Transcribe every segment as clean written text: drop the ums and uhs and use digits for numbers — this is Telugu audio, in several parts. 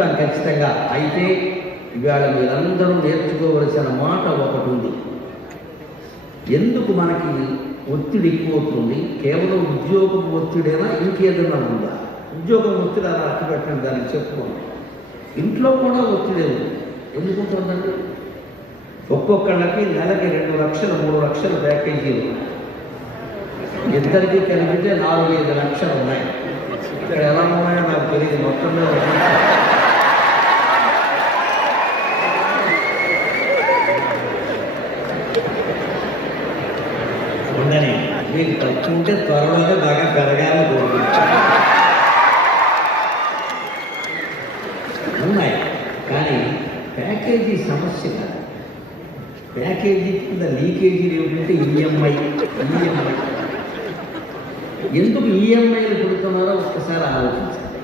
చెప్తాను ఖచ్చితంగా. అయితే ఇవాళ మీరందరూ నేర్చుకోవలసిన మాట ఒకటి ఉంది. ఎందుకు మనకి ఒత్తిడి ఎక్కువవుతుంది? కేవలం ఉద్యోగం ఒత్తిడైనా ఇంకేదైనా ఉందా? ఉద్యోగం ఒత్తిడి అలా అట్టు పెట్టండి, దానికి చెప్పుకోండి. ఇంట్లో కూడా ఒత్తిడి ఎందుకుంటుందండి? ఒక్కొక్కళ్ళకి నెలకి 2 లక్షలు 3 లక్షల ప్యాకేజీలు, ఇద్దరికి కలిపితే 4-5 లక్షలు ఉన్నాయి. ఇక్కడ ఎలా ఉన్నాయో నాకు తెలియదు. మొత్తం ఉందని మీకు తక్కువ ఉంటే త్వరలో బాగా పెరగాలని కోరుకుంటాను. ఉన్నాయి, కానీ ప్యాకేజీ సమస్య కాదు. ప్యాకేజీ కింద లీకేజీలు ఏమిటంటే ఈఎంఐ. ఎందుకు ఈఎంఐలు పెడుతున్నారో ఒక్కసారి ఆలోచించాలి.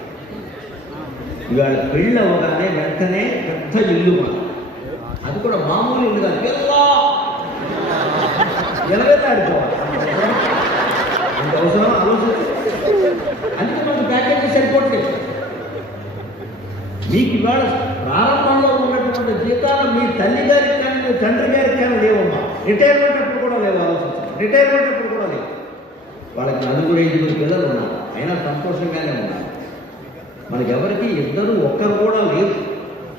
ఇవాళ పెళ్ళి అవ్వగానే వెంటనే పెద్ద ఇల్లు, అది కూడా మామూలు ఇల్లు కాదు, ఎలవేతాడుకోవాలి. అంత అవసరం ఆలోచించి అందుకే మనకు ప్యాకేజీ సరిపోవట్లేదు. మీకు ఇవాళ ప్రారంభంలో ఉన్నటువంటి జీతాలు మీ తల్లి గారికి కానీ మీ తండ్రి గారికి కానీ లేవమ్మా. రిటైర్మెంట్ అప్పుడు కూడా లేవు. ఆలోచించాలి, రిటైర్మెంట్ అప్పుడు కూడా లేవు. వాళ్ళకి 4-5 పిల్లలు ఉన్నారు, అయినా సంతోషంగానే ఉన్నారు. మనకెవరికి ఇద్దరు ఒక్కరు కూడా లేవు.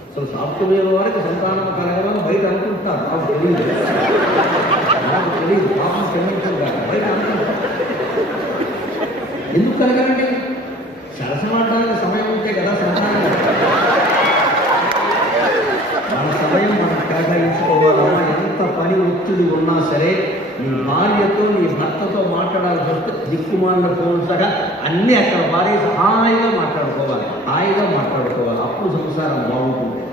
అసలు సాఫ్ట్వేర్ వారికి సంతానం కలగమని బయట అనుకుంటున్నారు. నాకు తెలియదు, పాపం క్షమించదు కాదు, బయట అనుకుంటారు. ఎందుకు కలగాలండి? సరసమాడడానికి సమయం ఉంటే కదా సంతానం. మన సమయం మనం కేటాయించుకోవాలన్నా. ఎంత పని ఒత్తిడి ఉన్నా సరే నీ భార్యతో నీ భర్తతో మాట్లాడాల్సి వస్తే దిక్కుమాలిన ఫోన్స్గా అన్నీ అక్కడ పారేసి హాయిగా మాట్లాడుకోవాలి. అప్పుడు సంసారం బాగుంటుంది.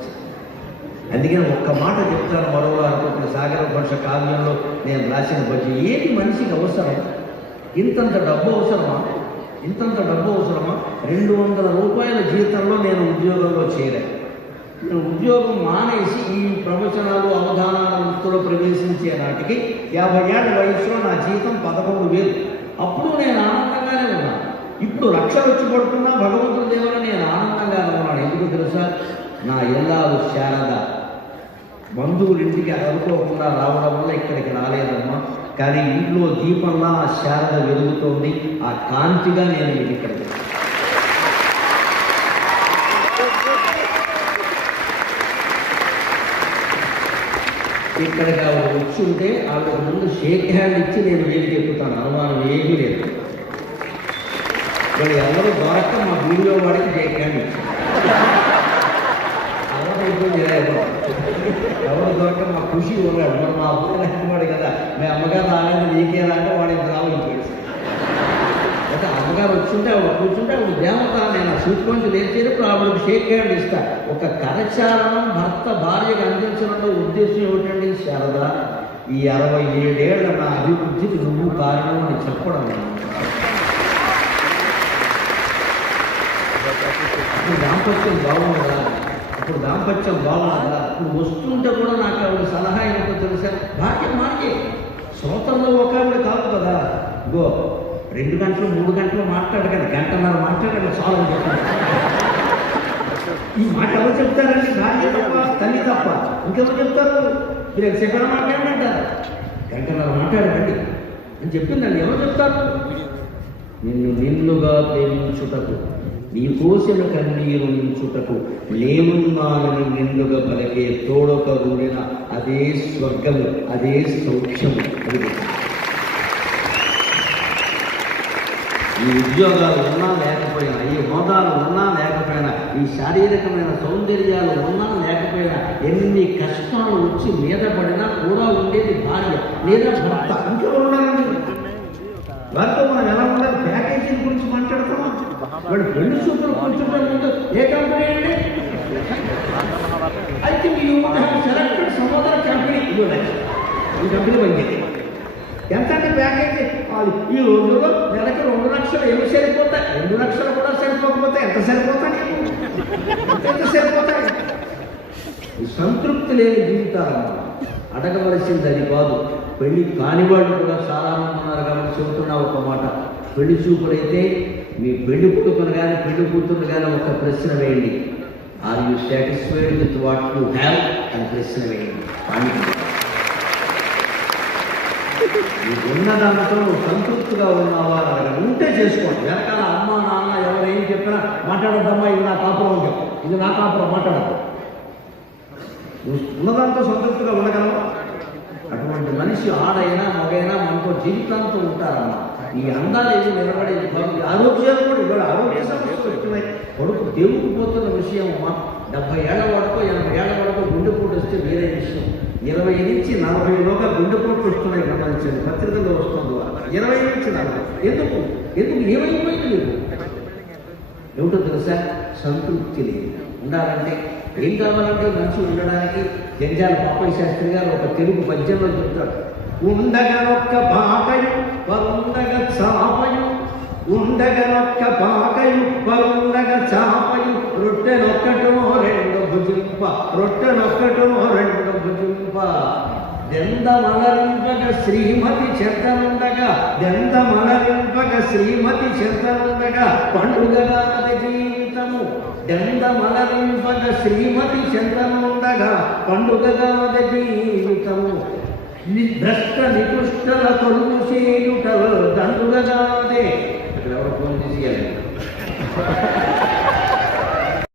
అందుకని ఒక్క మాట చెప్తాను. మరోలా అనుకుంటున్న సాగర భాష కావ్యంలో నేను రాసిన పద్యం, ఏది మనిషికి అవసరం? ఇంతంత డబ్బు అవసరమా? 200 రూపాయల జీతంలో నేను ఉద్యోగంలో చేరాను. నేను ఉద్యోగం మానేసి ఈ ప్రవచనాలు అవధానాల వృత్తిలో ప్రవేశించే నాటికి 50 ఏళ్ళ వయసులో నా జీతం 11,000. అప్పుడు నేను ఆనందంగానే ఉన్నాను. ఇప్పుడు లక్షలు వచ్చి పడుతున్నా భగవంతుడి దేవుని నేను ఆనందంగానే ఉన్నాను. ఎందుకు తెలుసా? నా ఇల్లాలు శారద బంధువుల ఇంటికి అనుకోకుండా రావడం వల్ల ఇక్కడికి రాలేదమ్మా. కానీ ఇంట్లో దీపంలా ఆ శారద వెలుగుతోంది. ఆ కాంతిగా నేను మీకు ఇక్కడికి ఇక్కడికి ఆవిడ వచ్చి ఉంటే ఆవిడ ముందు షేక్ హ్యాండ్ ఇచ్చి నేను వేదిక ఎక్కుతాను. అనుమానం ఏమీ లేదు. మరి ఎవరు దొరక్క మా వీడియో వాడికి షేక్ హ్యాండ్ ఇచ్చారు. ఎవరు దొరక మా ఖుషి ఉన్నాడు. మరి మా అబ్బాయి లాంటివాడు కదా, మీ అమ్మగారు రాలేదు నీకేలా అంటే వాడి రావాలి. అయితే అమ్మగారు వచ్చుంటే ఆవిడ కూర్చుంటే ఆవిడ దేవత. నేను ఆ సూట్లోంచి లేచేటప్పుడు ఆవిడకి షేక్ హ్యాండ్ ఇస్తా. ఒక కరచాలనం భర్త భార్యకు అందించడంలో ఉద్దేశం ఏమిటండి? శారద, ఈ 67 ఏళ్ల నా అభివృద్ధికి నువ్వు కారణం అని చెప్పడం. అప్పుడు దాంపత్యం బాగుందా? ఇప్పుడు వస్తుంటే కూడా నాకు ఆవిడ సలహా ఏంటో తెలుసా? భాగ్యం మాకే శ్రోతంలో ఒక ఆవిడ కాదు కదా. ఇగో 2 గంటలు 3 గంటలు మాట్లాడకండి, 1 గంటన్నర మాట్లాడండి చాలా అని చెప్పండి. ఈ మాట ఎవరు చెప్తారండి? భార్య తప్ప, తల్లి తప్ప ఇంకెవరు చెప్తారు? మీరు ఎంతసేపు మాట్లాడమంటారు? 1 గంటన్నర మాట్లాడకండి అని చెప్పిందండి. ఎవరు చెప్తారు? నిన్నుగా ప్రేమించుటకు, నీ కోసిన కన్నీరు నించుటకు నేనున్నానని నిండుగా పలికే తోడొక రూడిన అదే స్వర్గము, అదే సౌఖ్యము. ఈ ఉద్యోగాలు ఉన్నా లేకపోయినా, ఈ హోదాలు ఉన్నా లేకపోయినా, ఈ శారీరకమైన సౌందర్యాలు ఉన్నా లేకపోయినా, ఎన్ని కష్టాలు వచ్చి మీద పడినా కూడా ఉండేది భార్య లేదా భర్త. ఇంకెవరు ఉండాలండి? వారితో మనం ఎలా ఉండాలి? ప్యాకేజీల గురించి మాట్లాడుతున్నాం. వాడు పెళ్లి చూపులు కూర్చుంటే ముందు ఏ కంపెనీ అండి? అయితే you would have selected some other company. ఈ కంపెనీ పనిచేది ఎంత అంటే ప్యాకేజీ ఈ రోజుల్లో నెలకి 2 లక్షలు ఏమి సరిపోతాయి? 2 లక్షలు కూడా సరిపోకపోతే ఎంత సరిపోతాయి? ఎంత సరిపోతాయి? సంతృప్తి లేని జీవితాలు అడగవలసింది అది కాదు. పెళ్లి కానివాళ్ళు కూడా చాలామంది ఉన్నారు కాబట్టి చెబుతున్నా ఒక మాట. పెళ్లి చూపులైతే మీ పెళ్లి కొడుకును కానీ పెళ్లి కూతురు కానీ ఒక ప్రశ్న వేయండి. Are you satisfied with what you have అని ప్రశ్న వేయండి. నీకు ఉన్నదాంతో నువ్వు సంతృప్తిగా ఉన్నావా అని ఉంటే చేసుకోండి. వెనకాల అమ్మ నాన్న ఎవరు ఏం చెప్పినా మాట్లాడద్దమ్మా, ఇది నా కాపురం అని చెప్పు, ఇది నా కాపురం మాట్లాడద్దు. నువ్వు ఉన్నదాంతో సంతృప్తిగా ఉండగలవా? అటువంటి మనిషి ఆడైనా మగైనా మనతో జీవితాంతో ఉంటారమ్మా. ఈ అందాలు ఏది నిలబడేది కాదు. ఆరోగ్యాలు కూడా ఇవాళ ఆరోగ్య సమస్యలు వస్తున్నాయి. కొడుకు దేవుడికి పోతున్న విషయం అమ్మా. 70 ఏళ్ల వరకు 80 ఏళ్ల వరకు గుండెపోటు వస్తే వేరే విషయం. 20 నుంచి 40లోగా గుండెపోట్లు వస్తున్నాయి గమనించండి. పత్రికల్లో వస్తుంది. 20 నుంచి 40. ఎందుకు ఏమైపోయింది మీకు? ఏమిటో తెలుసా? సంతృప్తి లేదు. ఉండాలంటే ఏం కావాలంటే మంచి ఉండడానికి జంజాల పాపయ్య శాస్త్రి గారు ఒక తెలుగు పద్యంలో చెప్తాడు. ఉండగనొక్క పాకయు పరుండగ చాపయు, ఉండగనొక్క పాకయు పరుండగ చాపయు, రొట్టెనొక్కటో రెండు భుజింప, రొట్టెనొక్కటో రెండు భుజింప. దెందమలరింపగ శ్రీమతి చెంతనుండగా, దెందమలరింపగ శ్రీమతి చెంతనుండగా పండుగగా జీవితము. దెందమలరింపగ శ్రీమతి చెంతనుండగా పండుగగా జీవితము. భ్రష్ట నికృష్టల కొడుకు చేయుటలు దండుగగాదే. ఎవరు ఫోన్ చేసి